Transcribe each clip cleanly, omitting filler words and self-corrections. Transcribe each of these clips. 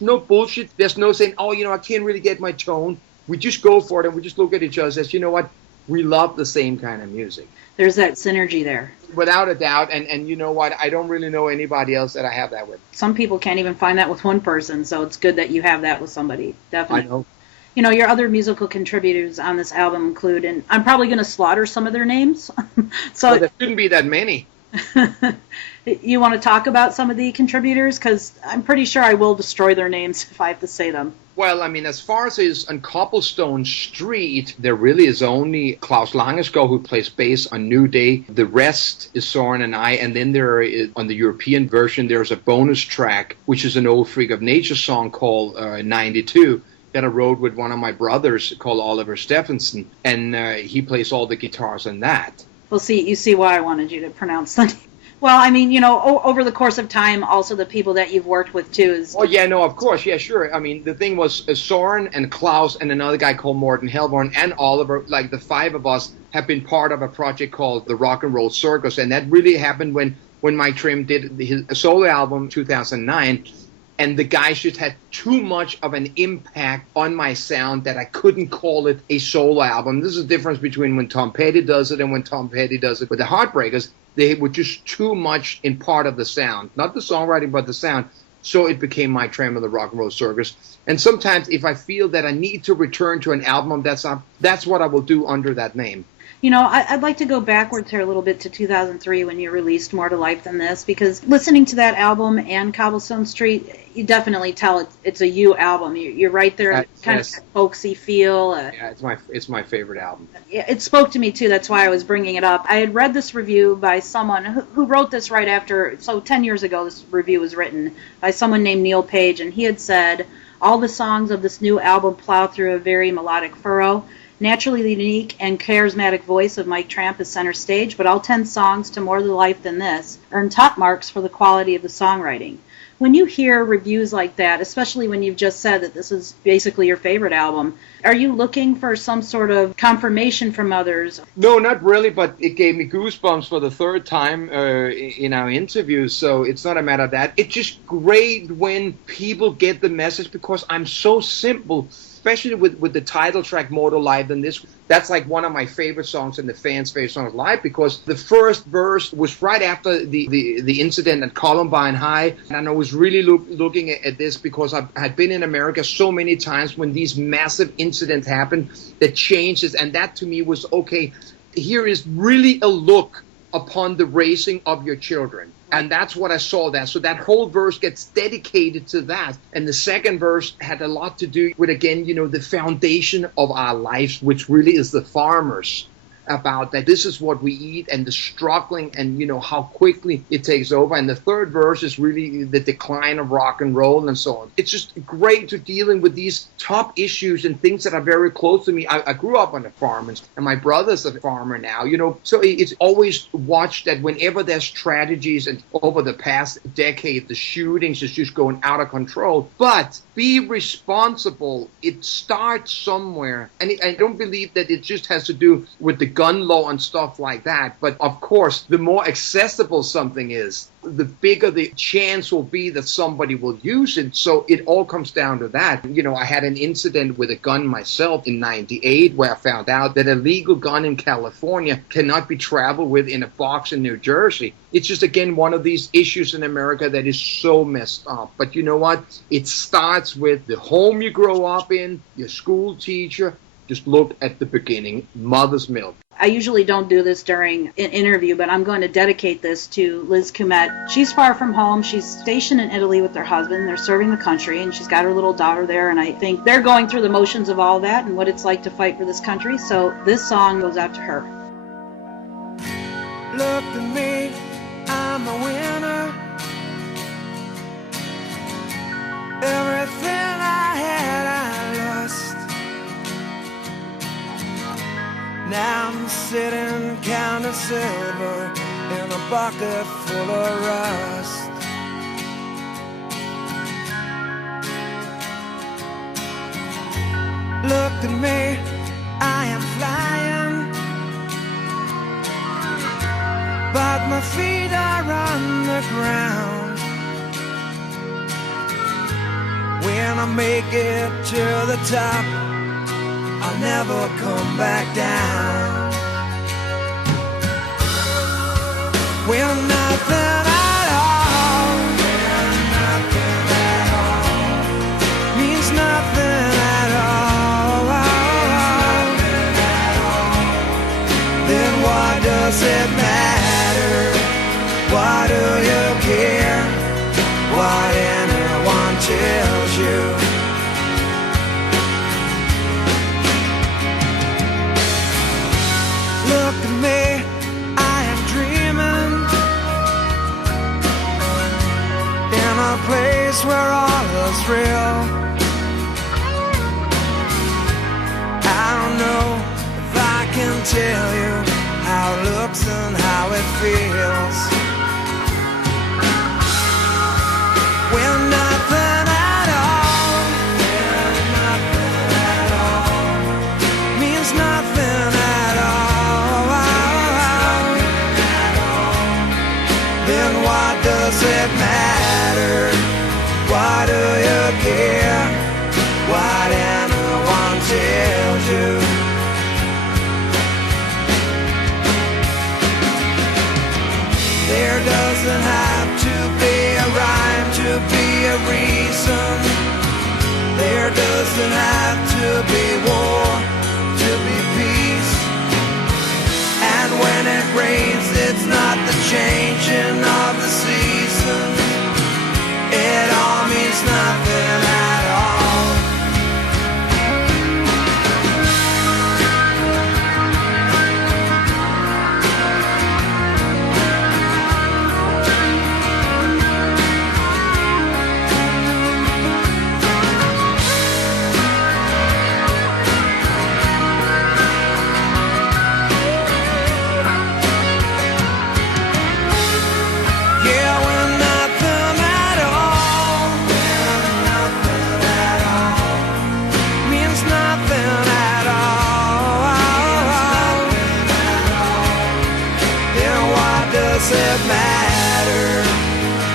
No bullshit. There's no saying, oh, I can't really get my tone. We just go for it and we just look at each other and says, you know what? We love the same kind of music. There's that synergy there. Without a doubt. And you know what? I don't really know anybody else that I have that with. Some people can't even find that with one person, so it's good that you have that with somebody. Definitely. I know. Your other musical contributors on this album include, and I'm probably going to slaughter some of their names. Well, there shouldn't be that many. You want to talk about some of the contributors? Because I'm pretty sure I will destroy their names if I have to say them. Well, I mean, as far as is on Cobblestone Street, there really is only Klaus Langesgaard who plays bass on New Day. The rest is Soren and I. And then there is, on the European version, there's a bonus track, which is an old Freak of Nature song called 92. That I wrote with one of my brothers called Oliver Stephenson. And he plays all the guitars on that. Well, you see why I wanted you to pronounce the name. Well, I mean, over the course of time, also the people that you've worked with, too, is... Oh, yeah, no, of course, yeah, sure. I mean, the thing was Soren and Klaus and another guy called Morten Helborn and Oliver, like the five of us, have been part of a project called the Rock and Roll Circus, and that really happened when Mike Tramp did his solo album 2009, and the guys just had too much of an impact on my sound that I couldn't call it a solo album. This is the difference between when Tom Petty does it and when Tom Petty does it with the Heartbreakers. They were just too much in part of the sound, not the songwriting, but the sound. So it became my Tramp of the Rock and Roll Circus. And sometimes if I feel that I need to return to an album that's what I will do under that name. I'd like to go backwards here a little bit to 2003 when you released More to Life Than This, because listening to that album and Cobblestone Street, you definitely tell it's a you album. You're right there, kind of folksy feel. Yeah, it's my favorite album. It spoke to me, too. That's why I was bringing it up. I had read this review by someone who wrote this right after, so 10 years ago this review was written by someone named Neil Page, and he had said, all the songs of this new album plow through a very melodic furrow. Naturally, the unique and charismatic voice of Mike Tramp is center stage, but all 10 songs to More to Life Than This earn top marks for the quality of the songwriting. When you hear reviews like that, especially when you've just said that this is basically your favorite album, are you looking for some sort of confirmation from others? No, not really, but it gave me goosebumps for the third time in our interviews, so it's not a matter of that. It's just great when people get the message because I'm so simple, especially with the title track More to Life Than This. That's like one of my favorite songs and the fans' favorite songs live because the first verse was right after the incident at Columbine High. And I was really looking at this because I had been in America so many times when these massive incidents happened that changes. And that to me was, okay, here is really a look upon the raising of your children. And that's what I saw there. So that whole verse gets dedicated to that. And the second verse had a lot to do with, again, the foundation of our lives, which really is the farmers. About that this is what we eat and the struggling and how quickly it takes over. And the third verse is really the decline of rock and roll and so on. It's just great to dealing with these top issues and things that are very close to me. I grew up on a farm and my brother's a farmer now, so it's always watched that whenever there's tragedies and over the past decade the shootings is just going out of control. But be responsible. It starts somewhere, and I don't believe that it just has to do with the gun law and stuff like that. But of course, the more accessible something is, the bigger the chance will be that somebody will use it. So it all comes down to that. I had an incident with a gun myself in 98 where I found out that a legal gun in California cannot be traveled with in a box in New Jersey. It's just, again, one of these issues in America that is so messed up. But you know what? It starts with the home you grow up in, your school teacher. Just look at the beginning, mother's milk. I usually don't do this during an interview, but I'm going to dedicate this to Liz Kumet. She's far from home. She's stationed in Italy with her husband. They're serving the country, and she's got her little daughter there, and I think they're going through the motions of all that and what it's like to fight for this country. So this song goes out to her. Look at me, I'm a winner. Everything I had, I lost. Now I'm sitting counting silver in a bucket full of rust. Look at me, I am flying, but my feet are on the ground. When I make it to the top, I'll never come back down. When nothing at all, when nothing at all means nothing at all, nothing at all, then why does it matter? Why do you care what anyone tells you? Look at me, I am dreaming in a place where all is real. I don't know if I can tell you how it looks and how it feels. When nothing at all, when nothing at all means nothing at all, then why does it matter? Why do you care what anyone tells you? There doesn't have to be a rhyme to be a reason. There doesn't have to be war to be peace. And when it rains, it's not the changing of the seasons. It all means nothing at all. Yeah, when nothing at all, when nothing at all means nothing at all, then why does it matter?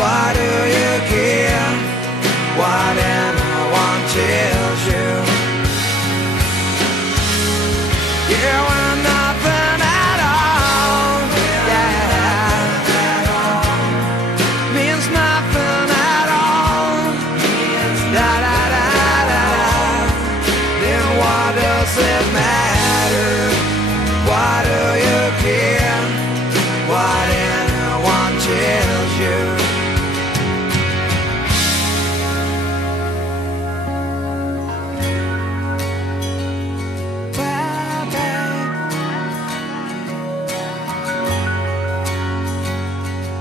Why do you care what anyone tells you? Yeah, when nothing at all, yeah, means nothing at all. Da da da da da. Then why does it matter? Why do you care what anyone tells you? Bye bye.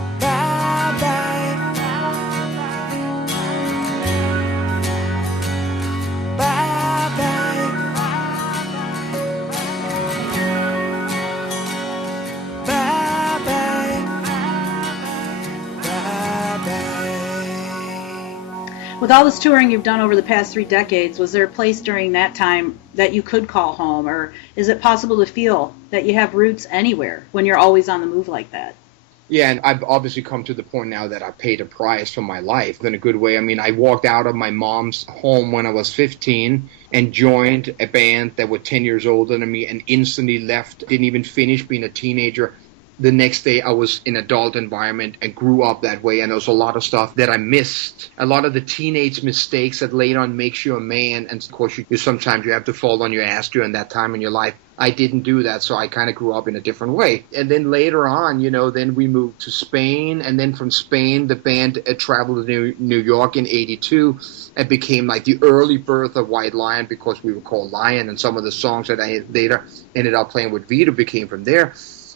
Bye bye. Bye bye. Bye bye. Bye bye. With all this touring you've done over the past 3 decades, was there a place during that time that you could call home, or is it possible to feel that you have roots anywhere when you're always on the move like that? Yeah, and I've obviously come to the point now that I paid a price for my life in a good way. I mean, I walked out of my mom's home when I was 15 and joined a band that were 10 years older than me and instantly left, didn't even finish being a teenager. The next day I was in adult environment and grew up that way, and there was a lot of stuff that I missed. A lot of the teenage mistakes that later on makes you a man, and of course you sometimes you have to fall on your ass during that time in your life. I didn't do that, so I kind of grew up in a different way. And then later on, then we moved to Spain, and then from Spain the band traveled to New York in '82 and became like the early birth of White Lion, because we were called Lion, and some of the songs that I later ended up playing with Vito became from there.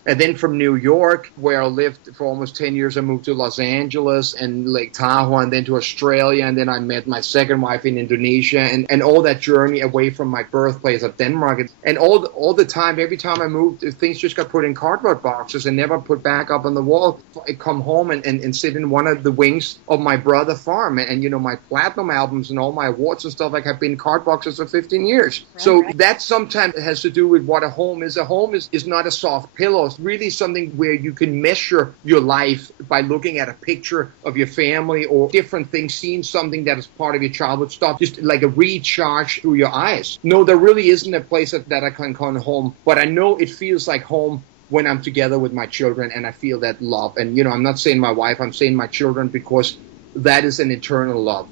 And then from New York, where I lived for almost 10 years, I moved to Los Angeles and Lake Tahoe, and then to Australia, and then I met my second wife in Indonesia, and all that journey away from my birthplace of Denmark. And all the time, every time I moved, things just got put in cardboard boxes and never put back up on the wall. I come home and sit in one of the wings of my brother farm, and my platinum albums and all my awards and stuff like have been card boxes for 15 years. Right, so that sometimes has to do with what a home is. A home is not a soft pillow It's really something where you can measure your life by looking at a picture of your family or different things, seeing something that is part of your childhood stuff, just like a recharge through your eyes. No, there really isn't a place that I can call home, but I know it feels like home when I'm together with my children and I feel that love. And, I'm not saying my wife, I'm saying my children, because that is an eternal love.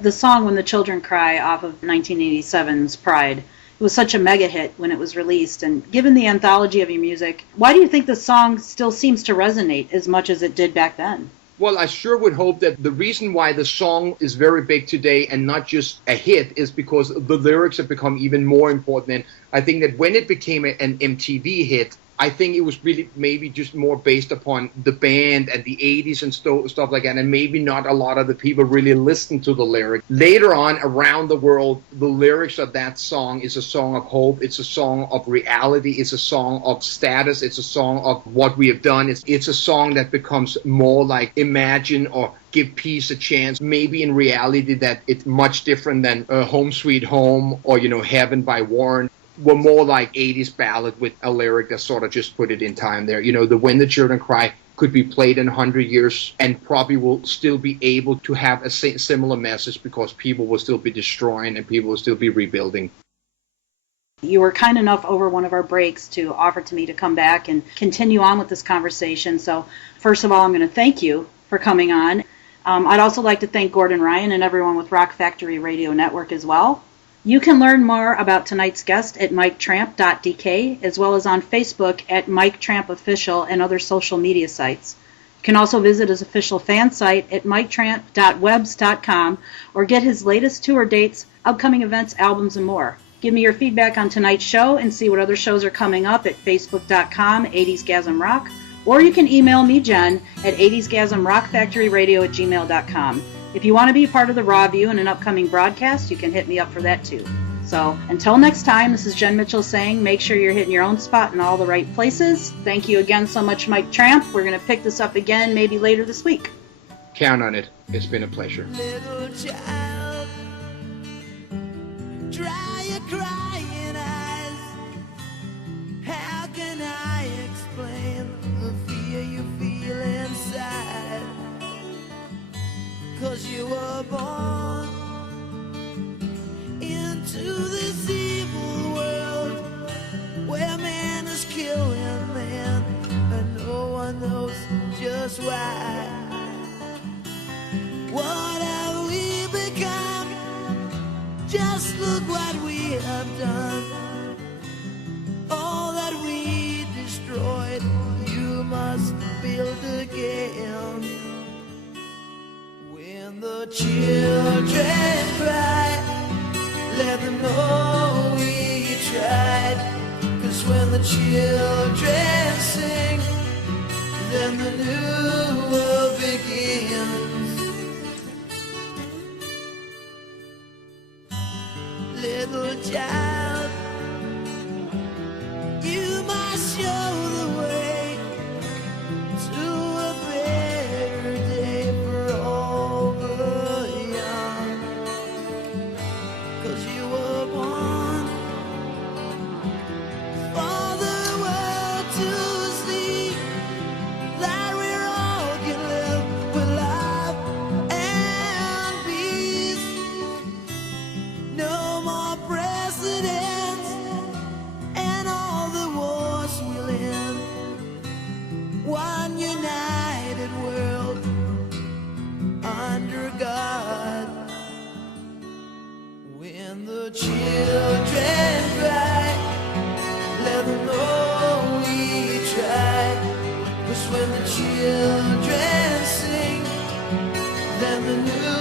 The song When the Children Cry off of 1987's Pride, it was such a mega hit when it was released. And given the anthology of your music, why do you think the song still seems to resonate as much as it did back then? Well, I sure would hope that the reason why the song is very big today and not just a hit is because the lyrics have become even more important. And I think that when it became an MTV hit, I think it was really maybe just more based upon the band and the 80s and stuff like that, and maybe not a lot of the people really listened to the lyrics. Later on, around the world, the lyrics of that song is a song of hope, it's a song of reality, it's a song of status, it's a song of what we have done. It's a song that becomes more like imagine or give peace a chance. Maybe in reality that it's much different than Home Sweet Home or, Heaven by Warren. Were more like 80s ballad with a lyric that sort of just put it in time there. The When the Children Cry could be played in 100 years and probably will still be able to have a similar message because people will still be destroying and people will still be rebuilding. You were kind enough over one of our breaks to offer to me to come back and continue on with this conversation. So first of all, I'm going to thank you for coming on. I'd also like to thank Gordon Ryan and everyone with Rock Factory Radio Network as well. You can learn more about tonight's guest at miketramp.dk as well as on Facebook at Mike Tramp Official and other social media sites. You can also visit his official fan site at miketramp.webs.com or get his latest tour dates, upcoming events, albums, and more. Give me your feedback on tonight's show and see what other shows are coming up at facebook.com 80sgasmrock, or you can email me, Jenn, at 80sgasmrockfactoryradio@gmail.com. If you want to be part of the Raw View in an upcoming broadcast, you can hit me up for that too. So until next time, this is Jenn Mitchell saying make sure you're hitting your own spot in all the right places. Thank you again so much, Mike Tramp. We're going to pick this up again maybe later this week. Count on it. It's been a pleasure. Little child, dry your crying eyes. How can I explain the fear you feel inside? 'Cause you were born into this evil world where man is killing man and no one knows just why. What have we become? Just look what we have done. All that we destroyed, you must build again. When the children cry, let them know we tried. 'Cause when the children sing, then the new world begins. Little child, you must show the way to a better day for all the young. 'Cause you were born for the world to see that we all can live with love and peace. No more precedents and all the wars we'll end. One united world under God. When the children cry, let them know we tried. 'Cause when the children sing, then the new